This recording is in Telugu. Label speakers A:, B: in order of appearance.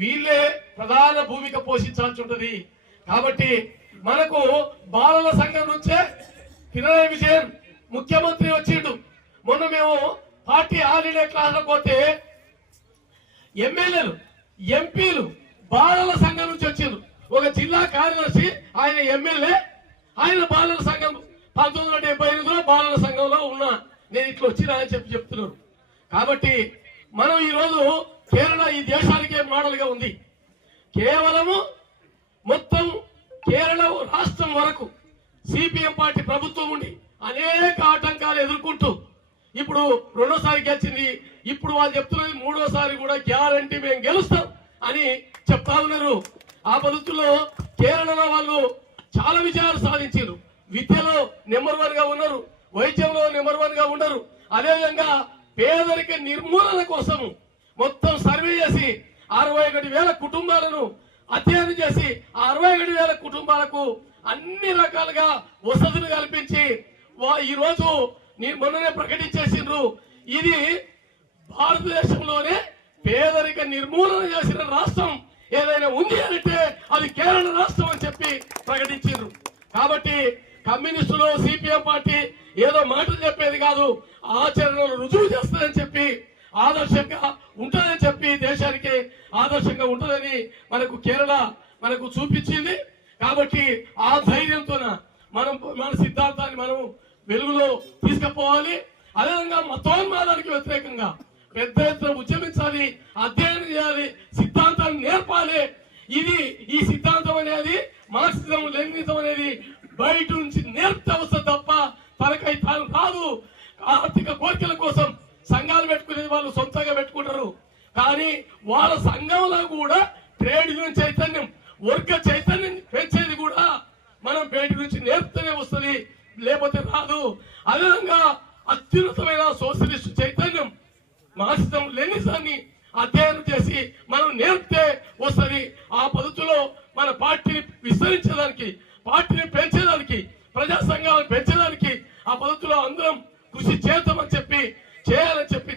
A: వీళ్ళే ప్రధాన భూమిక పోషించాల్సి ఉంటుంది. కాబట్టి మనకు బాలల సంఘం నుంచే పినరాయి విజయన్ ముఖ్యమంత్రి వచ్చిండు. మొన్న మేము పార్టీ హాలిడే క్లాస్లో పోతే ఎమ్మెల్యేలు ఎంపీలు బాలల సంఘం నుంచి వచ్చిండు ఒక జిల్లా కార్యదర్శి ఆయన ఎమ్మెల్యే ఆయన బాలల సంఘం. పంతొమ్మిది వందల డెబ్బై ఎనిమిదిలో బాలల సంఘంలో ఉన్నా. నేను ఇట్లా వచ్చినా అని చెప్పి చెప్తున్నారు. కాబట్టి మనం ఈరోజు కేరళ ఈ దేశానికే మోడల్గా ఉంది. కేవలము మొత్తం కేరళ రాష్ట్రం వరకు సిపిఎం పార్టీ ప్రభుత్వం ఉండి అనేక ఆటంకాలు ఎదుర్కొంటూ ఇప్పుడు రెండోసారి గెలిచింది. ఇప్పుడు వాళ్ళు చెప్తున్నది మూడోసారి కూడా గ్యారంటీ మేము గెలుస్తాం అని చెప్తా ఉన్నారు. ఆ పద్ధతుల్లో కేరళలో వాళ్ళు చాలా విజయాలు సాధించారు. విద్యలో నెంబర్ వన్గా ఉన్నారు. వైద్యంలో నెంబర్ వన్గా ఉన్నారు అదేవిధంగా పేదరిక నిర్మూలన కోసం మొత్తం సర్వే చేసి అరవై ఒకటి వేల కుటుంబాలను అధ్యయనం చేసి ఆ అరవై ఒకటి వేల కుటుంబాలకు అన్ని రకాలుగా వసతులు కల్పించి వా- ఈ రోజు నేను మొన్ననే ప్రకటించేసిండ్రు. ఇది భారతదేశంలోనే పేదరిక నిర్మూలన చేసిన రాష్ట్రం ఏదైనా ఉంది అంటే అది కేరళ రాష్ట్రం అని చెప్పి ప్రకటించారు కాబట్టి కమ్యూనిస్టులు సిపిఎం పార్టీ ఏదో మాటలు చెప్పేది కాదు ఆచరణలు రుజువు చేస్తుందని చెప్పి ఆదర్శంగా ఉంటుందని చెప్పి దేశానికి ఆదర్శంగా ఉంటుందని మనకు కేరళ మనకు చూపించింది. కాబట్టి ఆ ధైర్యంతో మనం మన సిద్ధాంతాన్ని మనం వెలుగులో తీసుకుపోవాలి. అదేవిధంగా మతోన్మాదానికి వ్యతిరేకంగా పెద్ద ఎత్తున ఉద్యమించాలి అధ్యయనం చేయాలి సిద్ధాంతాన్ని నేర్పాలి. ఇది ఈ సిద్ధాంతం అనేది మార్క్సిజం లెనినిజం అనేది బయట నుంచి నేర్పితే వస్తుంది తప్ప తనకై తాను రాదు ఆర్థిక కోరికల కోసం సంఘాలు పెట్టుకునేది వాళ్ళు సొంతంగా పెట్టుకుంటారు. కానీ వాళ్ళ సంఘంలో కూడా ట్రేడ్ యూనియన్ చైతన్యం వర్గ చైతన్యం పెంచేది కూడా మనం బయట నుంచి నేర్పుతూనే వస్తుంది లేకపోతే రాదు. అదేవిధంగా అత్యున్నతమైన సోషలిస్ట్ చైతన్యం మార్క్సిజం లెనిజాన్ని అధ్యయనం చేసి మనం నేర్పితే వస్తుంది. ఆ పద్ధతిలో మన పార్టీని విస్తరించడానికి పార్టీని పెంచేదానికి ప్రజా సంఘాలను పెంచడానికి ఆ పద్ధతిలో అందరం కృషి చేద్దామని చెప్పి చేయాలని చెప్పి